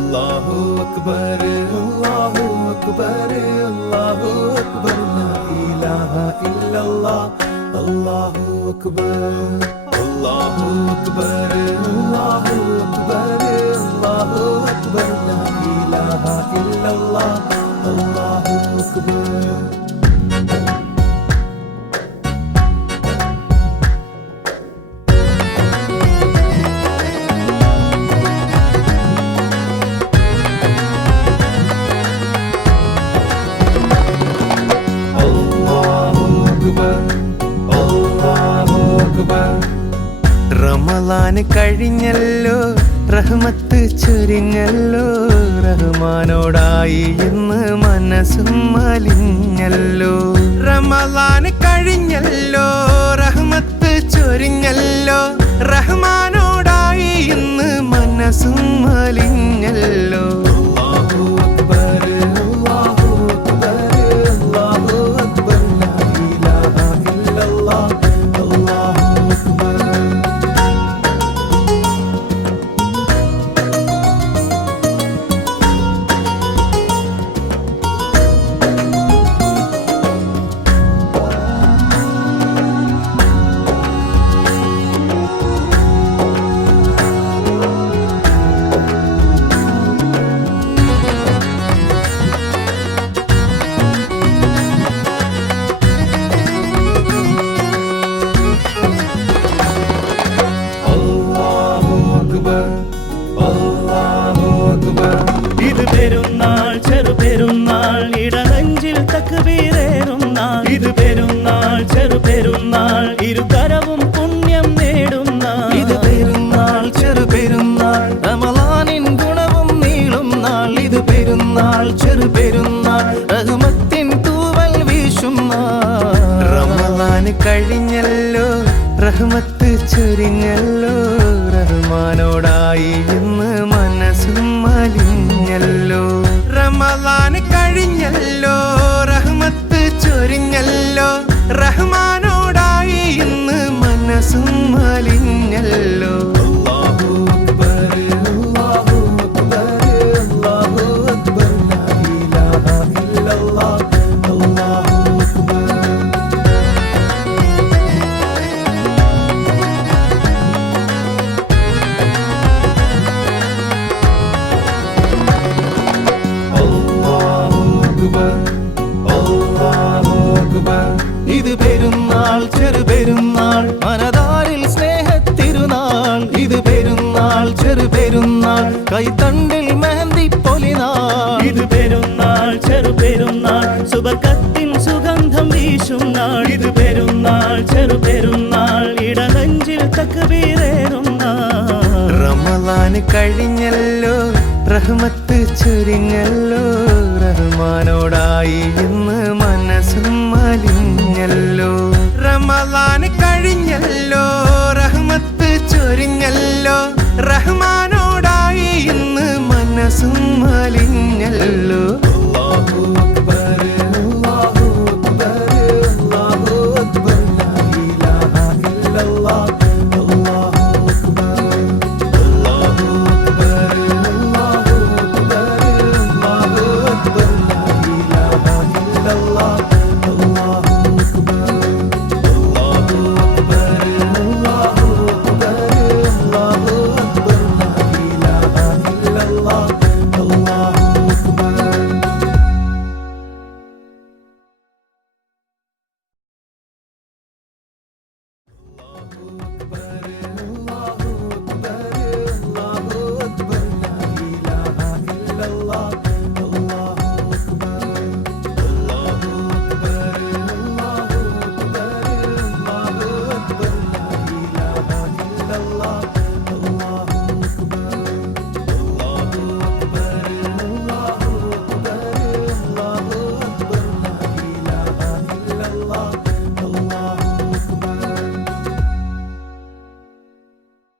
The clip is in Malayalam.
അല്ലാഹു അക്ബർ അല്ലാഹു അക്ബർ അല്ലാഹു അക്ബർ ലാ ഇലാഹ ഇല്ലല്ലാഹ് അല്ലാഹു അക്ബർ അല്ലാഹു അക്ബർ അല്ലാഹു അക്ബർ അല്ലാഹു അക്ബർ ലാ ഇലാഹ ഇല്ലല്ലാഹ് അല്ലാഹു അക്ബർ റമളാന് കഴിഞ്ഞല്ലോ റഹ്മത്ത് ചൊരിഞ്ഞല്ലോ റഹ്മാനോടായി ഇന്ന് മനസ്സും മലിഞ്ഞല്ലോ റമളാന് കഴിഞ്ഞല്ലോ റഹ്മത്ത് ചൊരിഞ്ഞല്ലോ റഹ്മാനോടായി ഇന്ന് മനസ്സും മലിഞ്ഞല്ലോ ഇത് പെരുന്നാൾ ചെറുപെരുന്നാൾ ഇടനെഞ്ചിൽ തക്ബീറേറും നാൾ ഇത് പെരുന്നാൾ ചെറുപെരുന്നാൾ ഇരുകരവും പുണ്യം നേടും നാൾ ഇത് പെരുന്നാൾ ചെറുപെരുന്നാൾ റമളാനിൻ ഗുണവും നീളും നാൾ ഇത് പെരുന്നാൾ ചെറുപെരുന്നാൾ റഹ്മത്തിൻ തൂവൽ വീശും നാൾ റമളാന് കഴിഞ്ഞല്ലോ റഹ്മത്ത് ചൊരിഞ്ഞല്ലോ റഹ്മാനോടായി ഇന്ന് മനസ്സും മലിഞ്ഞല്ലോ റമളാന് കഴിഞ്ഞല്ലോ റഹ്മത്ത് ചൊരിഞ്ഞല്ലോ റഹ്മാനോടായി ഇന്ന് മനസ്സും മലിഞ്ഞല്ലോ അല്ലാഹു അക്ബർ അല്ലാഹു അക്ബർ അല്ലാഹു അക്ബർ ലാ ഇലാഹ ഇല്ലല്ലാഹ് അല്ലാഹു അക്ബർ ഇത് പെരുന്നാൾ ചെറുപെരുന്നാൾ മനതാരിൽ സ്നേഹത്തിരുനാൾ ഇത് പെരുന്നാൾ ചെറുപെരുന്നാൾ കൈത്തണ്ടിൽ മെഹന്തി പൊലിനാൾ ഇത് പെരുന്നാൾ ചെറുപെരുന്നാൾ സുബർക്കത്തിൻ സുഗന്ധം വീശും നാൾ ഇത് പെരുന്നാൾ ചെറുപെരുന്നാൾ ഇടനെഞ്ചിൽ തക്ബീറേറും നാൾ റമളാന് കഴിഞ്ഞല്ലോ റഹ്മത്ത് ചൊരിഞ്ഞല്ലോ റഹ്മാനോടായി ഇന്ന് മനസ്സും മലിഞ്ഞല്ലോ റമളാന് കഴിഞ്ഞല്ലോ റഹ്മത്ത് ചൊരിഞ്ഞല്ലോ റഹ്മാൻ